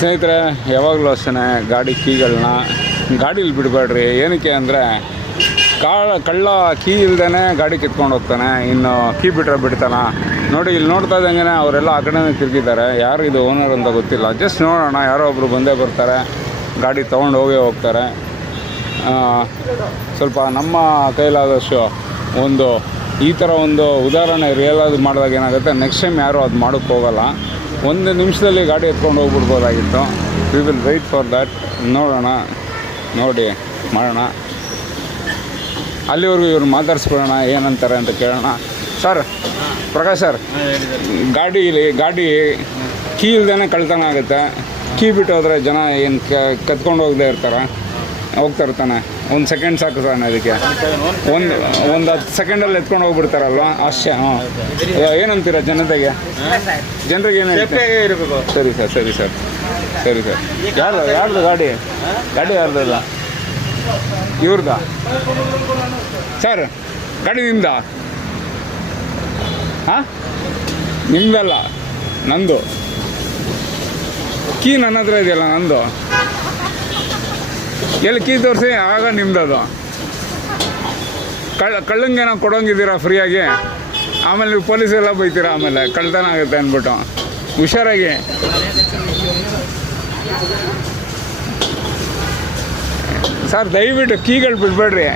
ಸ್ನೇಹಿತರೆ, ಯಾವಾಗಲೂ ಅಷ್ಟೇ ಗಾಡಿ ಕೀಗಳನ್ನ ಗಾಡೀಲಿ ಬಿಡಬೇಡ್ರಿ. ಏನಕ್ಕೆ ಅಂದರೆ ಕಳ್ಳ ಕೀ ಇಲ್ದೇ ಗಾಡಿ ಕಿತ್ಕೊಂಡು ಹೋಗ್ತಾನೆ, ಇನ್ನು ಕೀ ಬಿಟ್ಟರೆ ಬಿಡ್ತಾನ. ನೋಡಿ, ಇಲ್ಲಿ ನೋಡ್ತಾ ಇದ್ದಂಗೆ ಅವರೆಲ್ಲ ಆ ಕಡೆನೇ ತಿರುಗಿದ್ದಾರೆ. ಯಾರು ಇದು ಓನರ್ ಅಂತ ಗೊತ್ತಿಲ್ಲ. ಜಸ್ಟ್ ನೋಡೋಣ, ಯಾರೋ ಒಬ್ಬರು ಬಂದೇ ಬರ್ತಾರೆ, ಗಾಡಿ ತೊಗೊಂಡು ಹೋಗ್ತಾರೆ. ಸ್ವಲ್ಪ ನಮ್ಮ ಕೈಲಾದಷ್ಟು ಈ ಥರ ಒಂದು ಉದಾಹರಣೆ ರಿಯಲೈಸ್ ಮಾಡಿದಾಗ ಏನಾಗುತ್ತೆ, ನೆಕ್ಸ್ಟ್ ಟೈಮ್ ಯಾರೂ ಅದು ಮಾಡೋಕ್ಕೆ ಹೋಗೋಲ್ಲ. ಒಂದು ನಿಮಿಷದಲ್ಲಿ ಗಾಡಿ ಎತ್ಕೊಂಡು ಹೋಗ್ಬಿಡ್ಬೋದಾಗಿತ್ತು. We will wait for that. ನೋಡೋಣ, ನೋಡಿ ಮಾಡೋಣ. ಅಲ್ಲಿವರೆಗೂ ಇವ್ರು ಮಾತಾಡಿಸ್ಬಿಡೋಣ, ಏನಂತಾರೆ ಅಂತ ಕೇಳೋಣ. ಸರ್, ಪ್ರಕಾಶ್ ಸರ್, ಗಾಡಿ ಕೀ ಇಲ್ದೇ ಕಳ್ತನ ಆಗುತ್ತೆ. ಕೀ ಬಿಟ್ಟು ಹೋದರೆ ಜನ ಏನು ಕತ್ಕೊಂಡು ಹೋಗದೆ ಹೋಗ್ತಾನೆ. ಒಂದು ಸೆಕೆಂಡ್ ಸಾಕು ಸರ್ ಅದಕ್ಕೆ. ಒಂದು 10 ಸೆಕೆಂಡಲ್ಲಿ ಎತ್ಕೊಂಡು ಹೋಗ್ಬಿಡ್ತಾರಲ್ವ, ಅಷ್ಟೇ. ಏನಂತೀರ ಜನರಿಗೆ ಏನು ಇರಬೇಕು? ಸರಿ ಸರ್. ಯಾರ್ದು ಗಾಡಿ ಯಾರ್ದಲ್ಲ? ಇವ್ರದ ಸರ್? ಗಾಡಿ ನಿಮ್ದಾ? ಹಾಂ, ನಿಮ್ದಲ್ಲ, ನಂದು. ಕೀ ನನ್ನ ಹತ್ರ ಇದೆಯಲ್ಲ, ನಂದು. ಎಲ್ಲಿ ಕೀ ತೋರಿಸಿ, ಆಗ ನಿಮ್ದದು. ಕಳ್ಳಂಗೆ ನಾವು ಕೊಡೋಂಗಿದ್ದೀರಾ ಫ್ರೀಯಾಗಿ, ಆಮೇಲೆ ನೀವು ಪೊಲೀಸೆಲ್ಲ ಬೈತೀರಾ, ಆಮೇಲೆ ಕಳ್ತನ ಆಗುತ್ತೆ ಅಂದ್ಬಿಟ್ಟು. ಹುಷಾರಾಗಿ ಸರ್, ದಯವಿಟ್ಟು ಕೀಗಳು ಬಿಡಬೇಡ್ರಿ.